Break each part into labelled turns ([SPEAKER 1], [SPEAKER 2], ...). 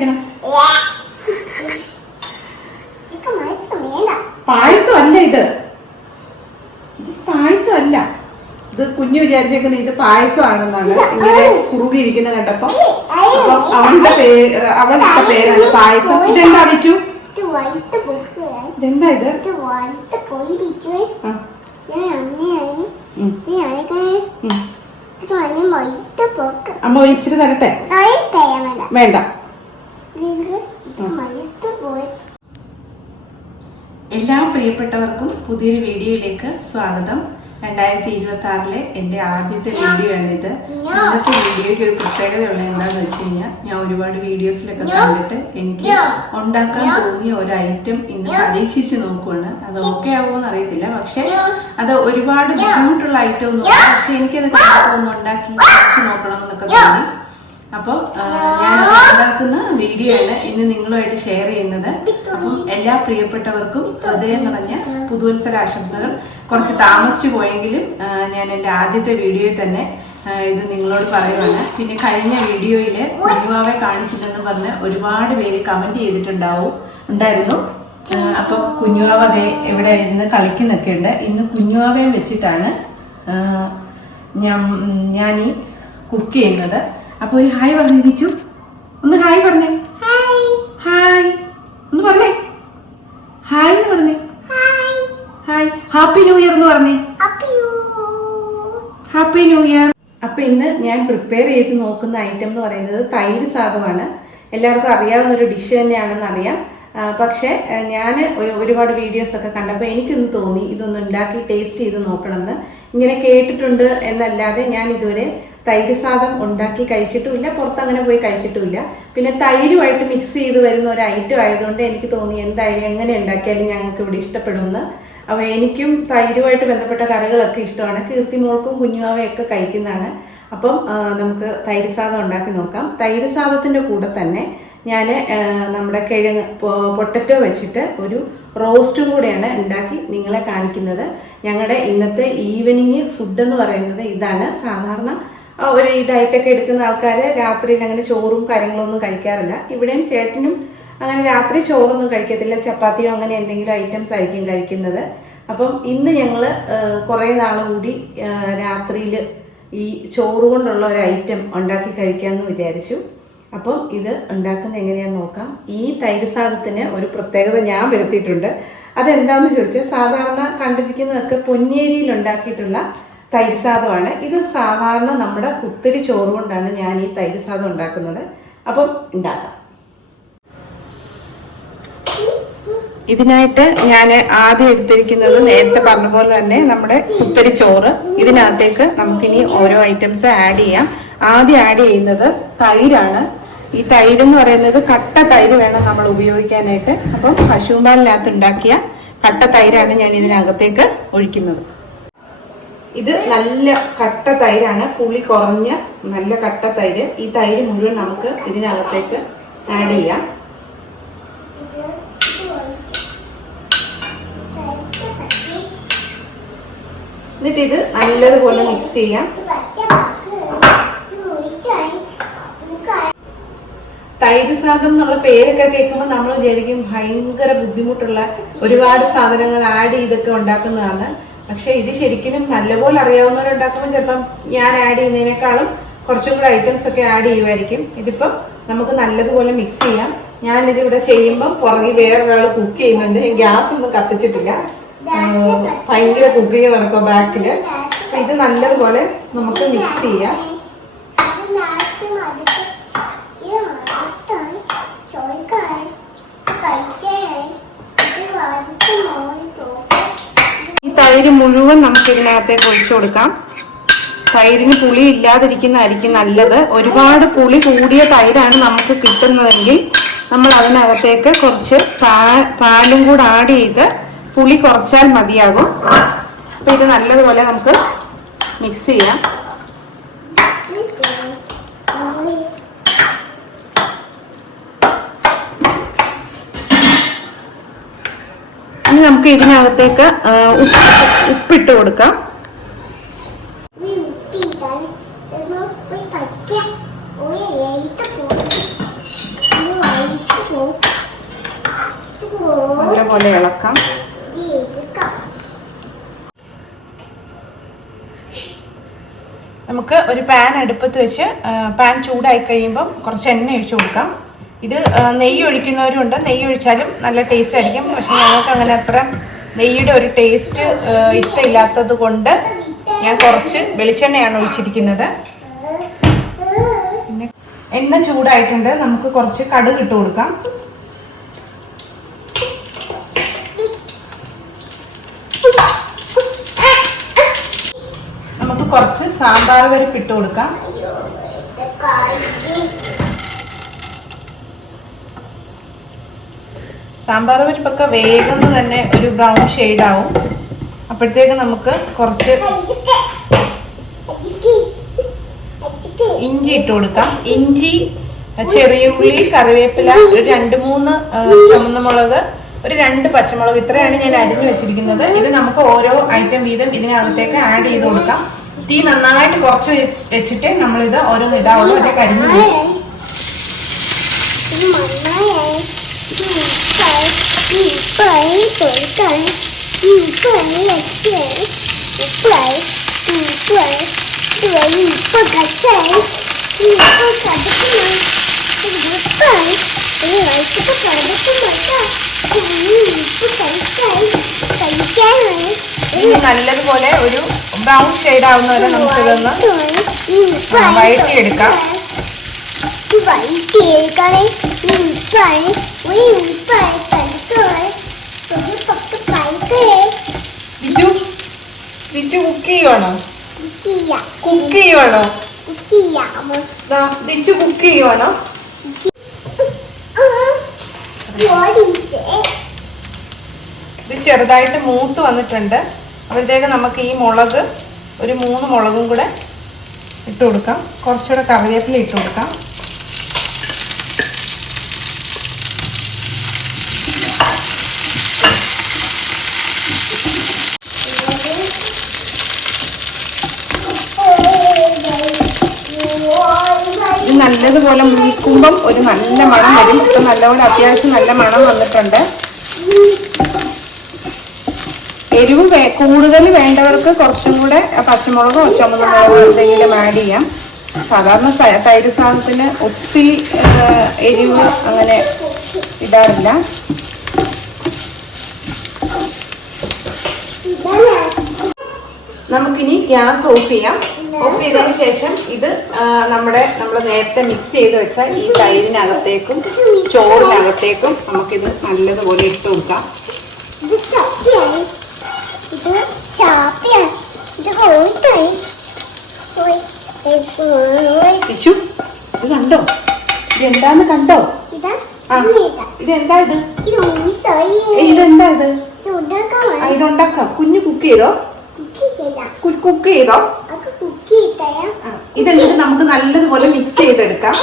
[SPEAKER 1] കഴിക്കണം.
[SPEAKER 2] വേണ്ട
[SPEAKER 1] പായസം അല്ല ഇത്. ഇത് പായസം അല്ല ഇത് കുഞ്ഞു വിചാരിച്ചേക്കുന്ന ഇത് പായസമാണെന്നാണ് ഇങ്ങനെ കുറുകിയിരിക്കുന്ന കണ്ടപ്പോ അപ്പൊ അവളുടെ പേര് അവളുടെ പേരാണ് പായസം. ഇതെന്താ
[SPEAKER 2] അടിച്ചു
[SPEAKER 1] ഇതെന്താ ഇത്?
[SPEAKER 2] അമ്മ വൈകിട്ട് തരട്ടെ? ബീച്ച്
[SPEAKER 1] ആ,
[SPEAKER 2] ഞാൻ അമ്മയാണ്
[SPEAKER 1] ഉം,
[SPEAKER 2] ഞാനൊക്കെ
[SPEAKER 1] ഉം.
[SPEAKER 2] ഇത് വന്ന് വൈകിട്ട് പോക്ക്
[SPEAKER 1] അമ്മ ഒരു ഇച്ചിരി തരട്ടെ
[SPEAKER 2] അത് തരാൻ വേണ്ട
[SPEAKER 1] വേണ്ട
[SPEAKER 2] ഇത് ഇത് വൈകിട്ട് പോയി
[SPEAKER 1] എല്ലാ പ്രിയപ്പെട്ടവർക്കും പുതിയൊരു വീഡിയോയിലേക്ക് സ്വാഗതം. രണ്ടായിരത്തി ഇരുപത്തി ആറിലെ എന്റെ ആദ്യത്തെ വീഡിയോ ആണ് ഇത് ഇന്നത്തെ വീഡിയോയ്ക്ക് ഒരു പ്രത്യേകതയുള്ള എന്താണെന്ന് വെച്ച് കഴിഞ്ഞാൽ ഞാൻ ഒരുപാട് വീഡിയോസിലൊക്കെ കണ്ടിട്ട് എനിക്ക് ഉണ്ടാക്കാൻ തോന്നിയ ഒരു ഐറ്റം ഇന്ന് പരീക്ഷിച്ച് നോക്കുവാണ്. അത് ഓക്കെ ആവുമോന്ന് അറിയത്തില്ല പക്ഷെ അത് ഒരുപാട് ബുദ്ധിമുട്ടുള്ള ഐറ്റം ഒന്നും. പക്ഷെ എനിക്കത് കണ്ടിട്ട് ഒന്ന് ഉണ്ടാക്കി നോക്കണം എന്നൊക്കെ തോന്നി. അപ്പോൾ ഞാൻ ഉണ്ടാക്കുന്ന വീഡിയോ ആണ് ഇന്ന് നിങ്ങളുമായിട്ട് ഷെയർ ചെയ്യുന്നത്. അപ്പം എല്ലാ പ്രിയപ്പെട്ടവർക്കും ഹൃദയം നിറഞ്ഞ പുതുവത്സര ആശംസകൾ കുറച്ച് താമസിച്ചു പോയെങ്കിലും ഞാൻ എന്റെ ആദ്യത്തെ വീഡിയോയിൽ തന്നെ ഇത് നിങ്ങളോട് പറയുവാണ്. പിന്നെ കഴിഞ്ഞ വീഡിയോയിൽ കുഞ്ഞുവാവെ കാണിച്ചില്ലെന്ന് പറഞ്ഞ് ഒരുപാട് പേര് കമന്റ് ചെയ്തിട്ടുണ്ടാവും ഉണ്ടായിരുന്നു. അപ്പൊ കുഞ്ഞുവാവ ദേ ഇവിടെ ഇരുന്ന് കളിക്കുന്നൊക്കെ ഉണ്ട്. ഇന്ന് കുഞ്ഞുവാവയും വെച്ചിട്ടാണ് ഞാൻ ഞാൻ ഈ കുക്ക് ചെയ്യുന്നത്. അപ്പൊ ഒരു ഹായ് പറഞ്ഞു തിരിച്ചു ഒന്ന് ഹായ് പറഞ്ഞേ.
[SPEAKER 2] ഹായ്.
[SPEAKER 1] ഹായ്. ഒന്ന് പറഞ്ഞേ. ഹായ് എന്ന് പറഞ്ഞേ.
[SPEAKER 2] Hi.
[SPEAKER 1] Hi. Happy new year എന്ന് പറഞ്ഞേ. Happy new year. അപ്പൊ ഇന്ന് ഞാൻ പ്രിപ്പയർ ചെയ്ത് നോക്കുന്ന ഐറ്റം എന്ന് പറയുന്നത് തൈര് സാധമാണ് എല്ലാവർക്കും അറിയാവുന്ന ഒരു ഡിഷ് തന്നെയാണെന്ന് അറിയാം. പക്ഷേ ഞാൻ ഒരുപാട് വീഡിയോസ് ഒക്കെ കണ്ടപ്പോൾ എനിക്കൊന്ന് തോന്നി ഇതൊന്ന് ഉണ്ടാക്കി ടേസ്റ്റ് ചെയ്ത് നോക്കണമെന്ന്. ഇങ്ങനെ കേട്ടിട്ടുണ്ട് എന്നല്ലാതെ ഞാൻ ഇതുവരെ തൈര് സാധം ഉണ്ടാക്കി കഴിച്ചിട്ടുമില്ല പുറത്തങ്ങനെ പോയി കഴിച്ചിട്ടുമില്ല. പിന്നെ തൈരുമായിട്ട് മിക്സ് ചെയ്ത് വരുന്ന ഒരു ഐറ്റം ആയതുകൊണ്ട് എനിക്ക് തോന്നി എന്തായാലും എങ്ങനെ ഉണ്ടാക്കിയാലും ഞങ്ങൾക്ക് ഇവിടെ ഇഷ്ടപ്പെടുമെന്ന്. അപ്പോൾ എനിക്കും തൈരുമായിട്ട് ബന്ധപ്പെട്ട കറികളൊക്കെ ഇഷ്ടമാണ്. കീർത്തിമോൾക്കും കുഞ്ഞുമാവയൊക്കെ കഴിക്കുന്നതാണ്. അപ്പം നമുക്ക് തൈര് സാധം ഉണ്ടാക്കി നോക്കാം. തൈര് സാദത്തിന്റെ കൂടെ തന്നെ ഞാൻ നമ്മുടെ കിഴങ്ങ് പൊട്ടറ്റോ വെച്ചിട്ട് ഒരു റോസ്റ്റും കൂടെയാണ് ഉണ്ടാക്കി നിങ്ങളെ കാണിക്കുന്നത്. ഞങ്ങളുടെ ഇന്നത്തെ ഈവനിങ് ഫുഡ് എന്ന് പറയുന്നത് ഇതാണ്. സാധാരണ ഒരു ഈ ഡയറ്റൊക്കെ എടുക്കുന്ന ആൾക്കാർ രാത്രിയിൽ അങ്ങനെ ചോറും കാര്യങ്ങളൊന്നും കഴിക്കാറില്ല. ഇവിടെയും ചേട്ടനും അങ്ങനെ രാത്രി ചോറൊന്നും കഴിക്കത്തില്ല. ചപ്പാത്തിയോ അങ്ങനെ എന്തെങ്കിലും ഐറ്റംസ് ആയിരിക്കും കഴിക്കുന്നത്. അപ്പം ഇന്ന് ഞങ്ങൾ കുറേ നാൾ കൂടി രാത്രിയിൽ ഈ ചോറ് കൊണ്ടുള്ള ഒരു ഐറ്റം ഉണ്ടാക്കി കഴിക്കാമെന്ന് വിചാരിച്ചു. അപ്പം ഇത് ഉണ്ടാക്കുന്നത് എങ്ങനെയാന്ന് നോക്കാം. ഈ തൈര് സാധത്തിന് ഒരു പ്രത്യേകത ഞാൻ വരുത്തിയിട്ടുണ്ട്. അതെന്താണെന്ന് ചോദിച്ചാൽ സാധാരണ കണ്ടിരിക്കുന്നതൊക്കെ പൊന്നേരിയിൽ ഉണ്ടാക്കിയിട്ടുള്ള തൈര് സാധമാണ് ഇത് സാധാരണ നമ്മുടെ കുത്തിരി ചോറ് കൊണ്ടാണ് ഞാൻ ഈ തൈര് സാധം ഉണ്ടാക്കുന്നത്. അപ്പം ഉണ്ടാക്കാം ഇതിനായിട്ട് ഞാൻ ആദ്യം എടുത്തിരിക്കുന്നത് നേരത്തെ പറഞ്ഞ പോലെ തന്നെ നമ്മുടെ കുത്തരി ചോറ്. ഇതിനകത്തേക്ക് നമുക്കിനി ഓരോ ഐറ്റംസ് ആഡ് ചെയ്യാം. ആദ്യം ആഡ് ചെയ്യുന്നത് തൈരാണ്. ഈ തൈര് എന്ന് പറയുന്നത് കട്ട തൈര് വേണം നമ്മൾ ഉപയോഗിക്കാനായിട്ട്. അപ്പം പശുമ്പാലിനകത്ത് ഉണ്ടാക്കിയ കട്ട തൈരാണ് ഞാൻ ഇതിനകത്തേക്ക് ഒഴിക്കുന്നത്. ഇത് നല്ല കട്ട തൈരാണ്. പുളി കുറഞ്ഞ നല്ല കട്ട തൈര്. ഈ തൈര് മുഴുവൻ നമുക്ക് ഇതിനകത്തേക്ക് ആഡ് ചെയ്യാം. എന്നിട്ട് ഇത് നല്ലതുപോലെ മിക്സ് ചെയ്യാം. തൈര് സാധനം എന്നുള്ള പേരൊക്കെ കേൾക്കുമ്പോൾ നമ്മൾ വിചാരിക്കും ഭയങ്കര ബുദ്ധിമുട്ടുള്ള ഒരുപാട് സാധനങ്ങൾ ആഡ് ചെയ്തൊക്കെ ഉണ്ടാക്കുന്നതാണ്. പക്ഷെ ഇത് ശരിക്കും നല്ലപോലെ അറിയാവുന്നവരുണ്ടാക്കുമ്പോൾ ചിലപ്പം ഞാൻ ആഡ് ചെയ്യുന്നതിനേക്കാളും കുറച്ചും കൂടെ ഐറ്റംസ് ഒക്കെ ആഡ് ചെയ്യുമായിരിക്കും ഇതിപ്പം നമുക്ക് നല്ലതുപോലെ മിക്സ് ചെയ്യാം. ഞാനിത് ഇവിടെ ചെയ്യുമ്പം പുറകെ വേറൊരാൾ കുക്ക് ചെയ്യുന്നുണ്ട്. ഗ്യാസ് ഒന്നും കത്തിച്ചിട്ടില്ല. ഭയങ്കര കുക്കിങ് നടക്കും ബാക്കിൽ അപ്പം ഇത് നല്ലതുപോലെ നമുക്ക് മിക്സ് ചെയ്യാം. തൈര് മുഴുവൻ നമുക്ക് ഇതിനകത്തേക്ക് ഒഴിച്ചു കൊടുക്കാം. തൈരിന് പുളി ഇല്ലാതിരിക്കുന്നതായിരിക്കും നല്ലത്. ഒരുപാട് പുളി കൂടിയ തൈരാണ് നമുക്ക് കിട്ടുന്നതെങ്കിൽ നമ്മൾ അതിനകത്തേക്ക് കുറച്ച് പാലും കൂടെ ആഡ് ചെയ്ത് പുളി കുറച്ചാൽ മതിയാകും. അപ്പൊ ഇത് നല്ലതുപോലെ നമുക്ക് മിക്സ് ചെയ്യാം. നമുക്ക് ഇതിനകത്തേക്ക് ഉപ്പിട്ട് കൊടുക്കാം. നല്ലപോലെ ഇളക്കാം. നമുക്ക് ഒരു പാൻ അടുപ്പത്ത് വെച്ച് പാൻ ചൂടായി കഴിയുമ്പം കുറച്ച് എണ്ണ ഒഴിച്ചു കൊടുക്കാം. ഇത് നെയ്യ് ഒഴിക്കുന്നവരും ഉണ്ട് നെയ്യ് ഒഴിച്ചാലും നല്ല ടേസ്റ്റ് ആയിരിക്കും. പക്ഷെ ഞങ്ങൾക്ക് അങ്ങനെ അത്ര നെയ്യുടെ ഒരു ടേസ്റ്റ് ഇഷ്ടമില്ലാത്തത് കൊണ്ട് ഞാൻ കുറച്ച് വെളിച്ചെണ്ണയാണ് ഒഴിച്ചിരിക്കുന്നത്. പിന്നെ എണ്ണ ചൂടായിട്ടുണ്ട്. നമുക്ക് കുറച്ച് കടുക് ഇട്ട് കൊടുക്കാം. നമുക്ക് കുറച്ച് സാമ്പാർ വരെ ഇട്ട് കൊടുക്കാം. സാമ്പാർ പരിപ്പൊക്കെ വേഗം തന്നെ ഒരു ബ്രൗൺ ആവും അപ്പോഴത്തേക്ക് നമുക്ക് കുറച്ച് ഇഞ്ചി ഇട്ട് കൊടുക്കാം. ഇഞ്ചി ചെറിയ ഉള്ളി കറിവേപ്പില ഒരു രണ്ട് മൂന്ന് ചുമന്ന മുളക് ഒരു രണ്ട് പച്ചമുളക് ഇത്രയാണ് ഞാൻ അരിഞ്ഞു വെച്ചിരിക്കുന്നത്. ഇത് നമുക്ക് ഓരോ ഐറ്റം വീതം ഇതിനകത്തേക്ക് ആഡ് ചെയ്ത് കൊടുക്കാം. തീ നന്നായിട്ട് കുറച്ച് വെച്ച് വെച്ചിട്ട് നമ്മളിത് ഓരോന്ന് ഇടാവുള്ളൂ മറ്റേ കരിഞ്ഞു ഇനി നല്ലതുപോലെ ഒരു ബ്രൗൺ ഷെയ്ഡ് ആവുന്നവരെ നമുക്കിതൊന്ന് ആ, വഴറ്റിയെടുക്കാം. ലിച്ചു ലിച്ചു കുക്ക് ബിജു ചെയ്യുവാണോ?
[SPEAKER 2] ഓടിച്ചേ
[SPEAKER 1] ഇത് ചെറുതായിട്ട് മൂത്ത് വന്നിട്ടുണ്ട്. അപ്പോഴത്തേക്ക് നമുക്ക് ഈ മുളക് ഒരു മൂന്ന് മുളകും കൂടെ ഇട്ട് കൊടുക്കാം. കുറച്ചുകൂടെ കറിവേപ്പില ഇട്ട് കൊടുക്കാം ഇത് നല്ലതുപോലെ മുങ്ങിക്കുമ്പം ഒരു നല്ല മണം വരും. ഇപ്പം നല്ലപോലെ അത്യാവശ്യം നല്ല മണം വന്നിട്ടുണ്ട്. എരിവ് കൂടുതൽ വേണ്ടവർക്ക് കുറച്ചും കൂടെ പച്ചമുളകോ ചുമന്ന മുളകോ എന്തെങ്കിലും ആഡ് ചെയ്യാം. സാധാരണ തൈര് സാധനത്തിന് ഒത്തിരി എരിവ് അങ്ങനെ ഇടാറില്ല. നമുക്കിനി ഗ്യാസ് ഓഫ് ചെയ്യാം. ഓഫ് ചെയ്തതിന് ശേഷം ഇത് നമ്മുടെ നമ്മൾ നേരത്തെ മിക്സ് ചെയ്ത് വെച്ച ഈ തൈരിനകത്തേക്കും ചോറിനകത്തേക്കും നമുക്കിത് നല്ലതുപോലെ ഇട്ട് കൊടുക്കാം.
[SPEAKER 2] ഇത് ചപ്പിയാണ്. ഇത് ചാപ്പിയാണ്. ഇത് കോഴിത്തായി
[SPEAKER 1] ഇച്ചു ഇത് കണ്ടോ? ഇത് എന്താന്ന് കണ്ടോ?
[SPEAKER 2] ഇതാ
[SPEAKER 1] ആ
[SPEAKER 2] ഇതാ.
[SPEAKER 1] ഇതെന്താ ഇത്? ഇതെന്താ ഇത്? ഇതുണ്ടാക്കാം? കുഞ്ഞു കുക്ക് ചെയ്തോ?
[SPEAKER 2] കുക്കി ചെയ്താ.
[SPEAKER 1] നല്ലതുപോലെ മിക്സ് ചെയ്തെടുക്കാം.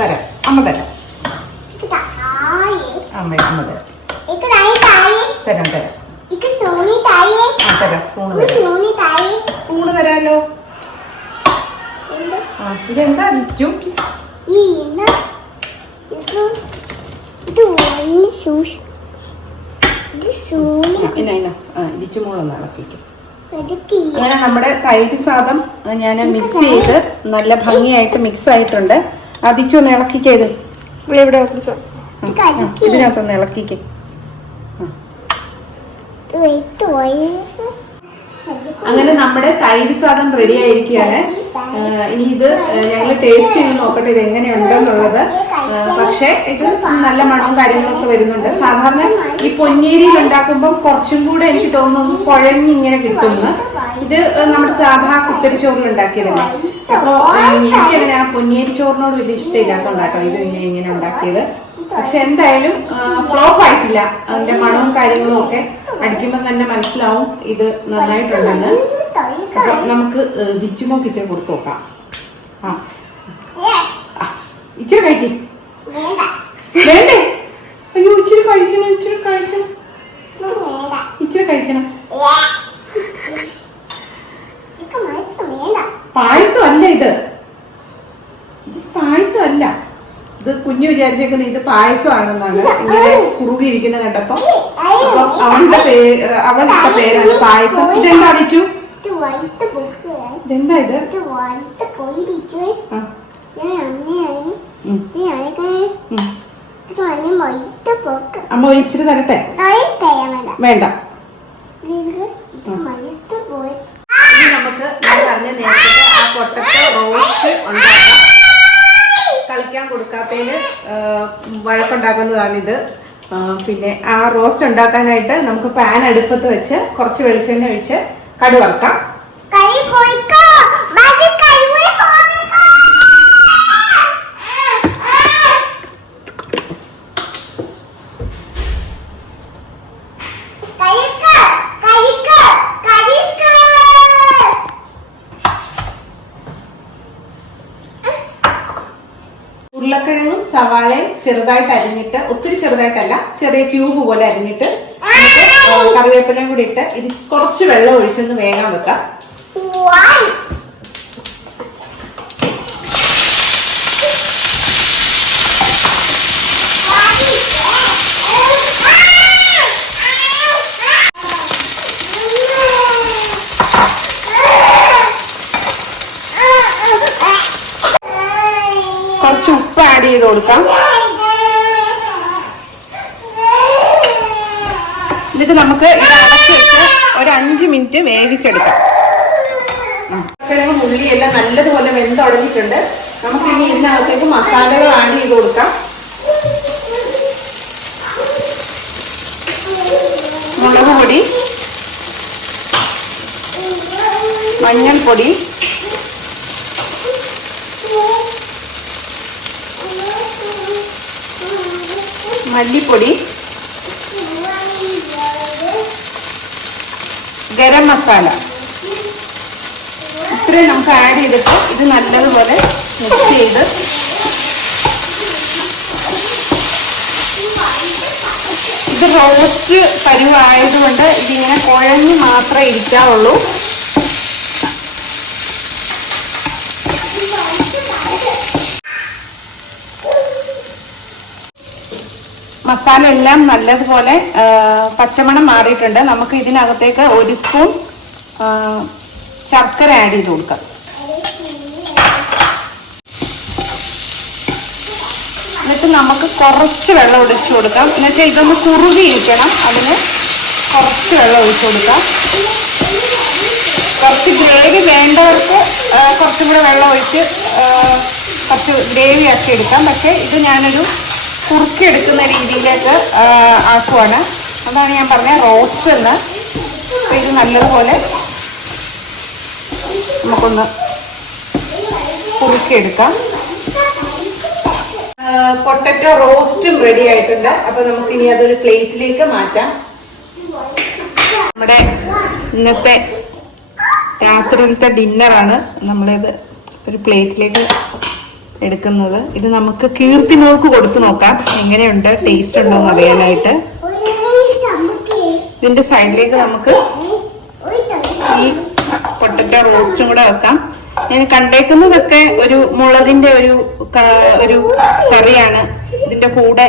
[SPEAKER 1] തരാം. അമ്മ തരാം. അമ്മ അമ്മ തരാം. തരാം തരാം. സ്പൂണ് തരാം. സ്പൂണ് തരാമല്ലോ ആ ഇതെന്താ
[SPEAKER 2] ഈ ഇന്ന
[SPEAKER 1] ഇന്ന ഇന്ന. ആ ഇടിച്ചു മോളൊന്ന് ഇളക്കിക്കും അങ്ങനെ നമ്മുടെ തൈര് സാദം ഞാൻ മിക്സ് ചെയ്ത് നല്ല ഭംഗിയായിട്ട് മിക്സ് ആയിട്ടുണ്ട്. അതിച്ചൊന്ന് ഇളക്കിക്കേത് ഇവിടെ ഇതിനകത്തൊന്ന് ഇളക്കിക്കേ. അങ്ങനെ നമ്മുടെ തൈര് സാധനം റെഡി ആയിരിക്കുകയാണ്. ഇനി ഇത് ഞങ്ങൾ ടേസ്റ്റ് ചെയ്ത് നോക്കട്ടെ ഇത് എങ്ങനെയുണ്ടെന്നുള്ളത്. പക്ഷേ ഇത് നല്ല മണവും കാര്യങ്ങളൊക്കെ വരുന്നുണ്ട്. സാധാരണ ഈ പൊന്നേരിയിൽ ഉണ്ടാക്കുമ്പം കുറച്ചും കൂടെ എനിക്ക് തോന്നുന്നു കുഴഞ്ഞിങ്ങനെ കിട്ടുന്നു ഇത് നമ്മുടെ സാധാ കുത്തരി ചോറിൽ ഉണ്ടാക്കിയതല്ലേ? അപ്പോൾ എനിക്കങ്ങനെ ആ പൊന്നേരി ചോറിനോട് വലിയ ഇഷ്ടമില്ലാത്തോണ്ടാട്ടോ ഇത് ഇങ്ങനെ ഉണ്ടാക്കിയത്. പക്ഷെ എന്തായാലും ഫ്ലോപ്പ് ആയിട്ടില്ല. അതിന്റെ മണവും കാര്യങ്ങളും ഒക്കെ അടിക്കുമ്പോൾ തന്നെ മനസ്സിലാവും ഇത് നന്നായിട്ടുണ്ടെന്ന്. അപ്പൊ നമുക്ക് ദിച്ചുമോക്ക് ഇച്ചിരി കൊടുത്തു നോക്കാം. ആ. ഇച്ചിരി കഴിക്കും.
[SPEAKER 2] വേണ്ട?
[SPEAKER 1] അയ്യോ ഇച്ചിരി കഴിക്കണം ഇച്ചിരി കഴിക്കണം. ഇച്ചിരി കഴിക്കണം. പായസം അല്ല ഇത് ഇത് പായസം അല്ല ഇത് കുഞ്ഞു വിചാരിച്ചേക്കുന്ന ഇത് പായസമാണെന്നാണ്. ഇങ്ങനെ കുറുകിയിരിക്കുന്ന കണ്ടപ്പോ അപ്പൊ അവളുടെ പേര് അവളിട്ട പേരാണ് പായസം. ഇതെന്താ അടിച്ചു ഇതെന്താ ഇത്?
[SPEAKER 2] അമ്മ ഒരിച്ചിരി തരട്ടെ? ടീച്ചറെ
[SPEAKER 1] ആ,
[SPEAKER 2] ഞാൻ അമ്മയായി
[SPEAKER 1] ഉം,
[SPEAKER 2] ഞാനൊക്കെ
[SPEAKER 1] ഉം.
[SPEAKER 2] ഇത് വന്ന് വൈകിട്ട് പോക്ക്
[SPEAKER 1] അമ്മ ഒരു ഇച്ചിരി തരട്ടെ
[SPEAKER 2] അത് തയ്യാറല്ല
[SPEAKER 1] വേണ്ട
[SPEAKER 2] ഇത് ഇത് വൈകിട്ട് പോയി
[SPEAKER 1] ഇനി നമുക്ക് ഞാൻ പറഞ്ഞ നേരത്തെ ആ പൊട്ടറ്റോ റോസ്റ്റ് ഉണ്ടാക്കാം കളിക്കാൻ കൊടുക്കാത്തതിന് വഴക്കുണ്ടാക്കുന്നതാണിത് ഇത് പിന്നെ ആ റോസ്റ്റ് ഉണ്ടാക്കാനായിട്ട് നമുക്ക് പാൻ അടുപ്പത്ത് വെച്ച് കുറച്ച് വെളിച്ചെണ്ണ ഒഴിച്ച് കടു ചെറുതായിട്ട് അരിഞ്ഞിട്ട് ഒത്തിരി ചെറുതായിട്ടല്ല ചെറിയ ക്യൂബ് പോലെ അരിഞ്ഞിട്ട് കറിവേപ്പിലയും കൂടി ഇട്ട് ഇത് കുറച്ച് വെള്ളം ഒഴിച്ചൊന്ന് വേഗം വെക്കാം
[SPEAKER 2] വൺ
[SPEAKER 1] കുറച്ച് ഉപ്പ് ആഡ് ചെയ്ത് കൊടുക്കാം എന്നിട്ട് നമുക്ക് ഇത് അടച്ച് വെച്ച് ഒരു അഞ്ച് മിനിറ്റ് വേവിച്ചെടുക്കാം. ഉള്ളിയെല്ലാം നല്ലതുപോലെ വെന്തുടഞ്ഞിട്ടുണ്ട് നമുക്ക് ഇനി ഇതിനകത്തേക്ക് മസാലകൾ ആഡ് ചെയ്ത് കൊടുക്കാം. മുളക് പൊടി മഞ്ഞൾപ്പൊടി മല്ലിപ്പൊടി ഗരം മസാല. ഇത്രയും നമുക്ക് ആഡ് ചെയ്തിട്ട് ഇത് നല്ലതുപോലെ മിക്സ് ചെയ്ത് ഇത് റോസ്റ്റ് പരുവായതുകൊണ്ട് ഇതിങ്ങനെ കുഴഞ്ഞ് മാത്രമേ ഇരിക്കാവുള്ളൂ. മസാല എല്ലാം നല്ലതുപോലെ പച്ചമണം മാറിയിട്ടുണ്ട്. നമുക്ക് ഇതിനകത്തേക്ക് ഒരു സ്പൂൺ ശർക്കര ആഡ് ചെയ്ത് കൊടുക്കാം. എന്നിട്ട് നമുക്ക് കുറച്ച് വെള്ളം ഒഴിച്ചു കൊടുക്കാം. എന്നിട്ട് ഇതൊന്ന് കുറുകിയിരിക്കണം അതിന് കുറച്ച് വെള്ളം ഒഴിച്ചു കൊടുക്കാം. കുറച്ച് ഗ്രേവി വേണ്ടവർക്ക് കുറച്ചും കൂടെ വെള്ളം ഒഴിച്ച് കുറച്ച് ഗ്രേവി ആക്കി എടുക്കാം. പക്ഷേ ഇത് ഞാനൊരു കുറുക്കിയെടുക്കുന്ന രീതിയിലേക്ക് ആക്കുവാണ്. അതാണ് ഞാൻ പറഞ്ഞ റോസ്റ്റ് എന്ന് ഇത് നല്ലതുപോലെ നമുക്കൊന്ന് കുറുക്കിയെടുക്കാം. പൊട്ടറ്റോ റോസ്റ്റും റെഡി ആയിട്ടുണ്ട്. നമുക്ക് ഇനി അതൊരു പ്ലേറ്റിലേക്ക് മാറ്റാം. നമ്മുടെ ഇന്നത്തെ രാത്രിയിലത്തെ ഡിന്നറാണ് നമ്മളിത് ഒരു പ്ലേറ്റിലേക്ക് എടുക്കുന്നത്. ഇത് നമുക്ക് കീർത്തി നോക്ക് കൊടുത്തു നോക്കാം. എങ്ങനെയുണ്ട്? ടേസ്റ്റ് ഉണ്ടോ എന്ന് അറിയാനായിട്ട്. ഇതിന്റെ സൈഡിലേക്ക് നമുക്ക് ഈ പൊട്ടറ്റോ റോസ്റ്റും കൂടെ വെക്കാം. ഞാൻ കണ്ടേക്കുന്നതൊക്കെ ഒരു മുളകിന്റെ ഒരു ഒരു കറിയാണ്. ഇതിന്റെ കൂടെ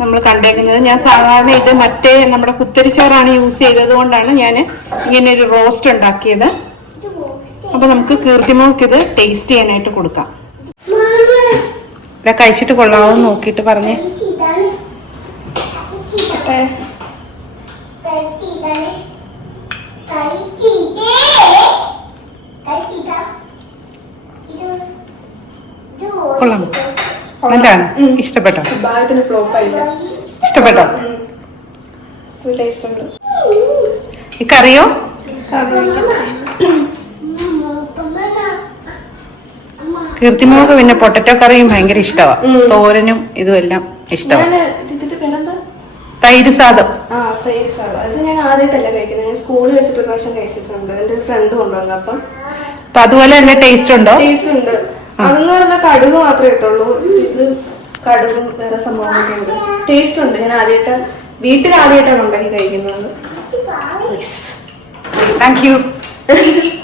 [SPEAKER 1] നമ്മൾ കണ്ടേക്കുന്നത്. ഞാൻ സാധാരണ ഇത് മറ്റേ നമ്മുടെ കുത്തരിച്ചോറാണ് യൂസ് ചെയ്തത് കൊണ്ടാണ് ഞാൻ ഇങ്ങനെ ഒരു റോസ്റ്റ് ഉണ്ടാക്കിയത്. അപ്പൊ നമുക്ക് കീർത്തിമോക്ക് ഇത് ടേസ്റ്റ് ചെയ്യാനായിട്ട് കൊടുക്കാം. ഇവിടെ കഴിച്ചിട്ട് കൊള്ളാവോ നോക്കിട്ട് നോക്കിയിട്ട് പറഞ്ഞേ. കൊള്ളാം. എന്താണ്? ഇഷ്ടപ്പെട്ടോ? ഇഷ്ടപ്പെട്ടോ? ഈ കറിയോ? കീർത്തിമോൾക്ക് പിന്നെ പൊട്ടറ്റോ കറിയും ഭയങ്കര ഇഷ്ടമാണ് തോരനും ഇതും എല്ലാം ഇഷ്ടമാണ് തൈര് സാദം.
[SPEAKER 3] ആ തൈര് സാദം. അത് ഞാൻ ആദ്യമായിട്ടല്ല കഴിക്കുന്നത്. ഞാൻ സ്കൂളിൽ വെച്ചിട്ട് ഒരു പ്രാവശ്യം കഴിച്ചിട്ടുണ്ട്. എന്റെ ഒരു ഫ്രണ്ട് കൊണ്ടുവന്നു അപ്പം
[SPEAKER 1] അപ്പൊ അതുപോലെ തന്നെ ടേസ്റ്റ് ഉണ്ടോ?
[SPEAKER 3] ടേസ്റ്റ് ഉണ്ട്. അതെന്ന് പറഞ്ഞാൽ കടുക് മാത്രമേ ഇട്ടുള്ളൂ. ഇത് കടുകും വേറെ സംഭവങ്ങളൊക്കെ ഉണ്ട്. ടേസ്റ്റ് ഉണ്ട്. ഞാൻ ആദ്യമായിട്ട് വീട്ടിൽ ആദ്യമായിട്ടാണ് ഉണ്ടാക്കി കഴിക്കുന്നത്.
[SPEAKER 1] Thank you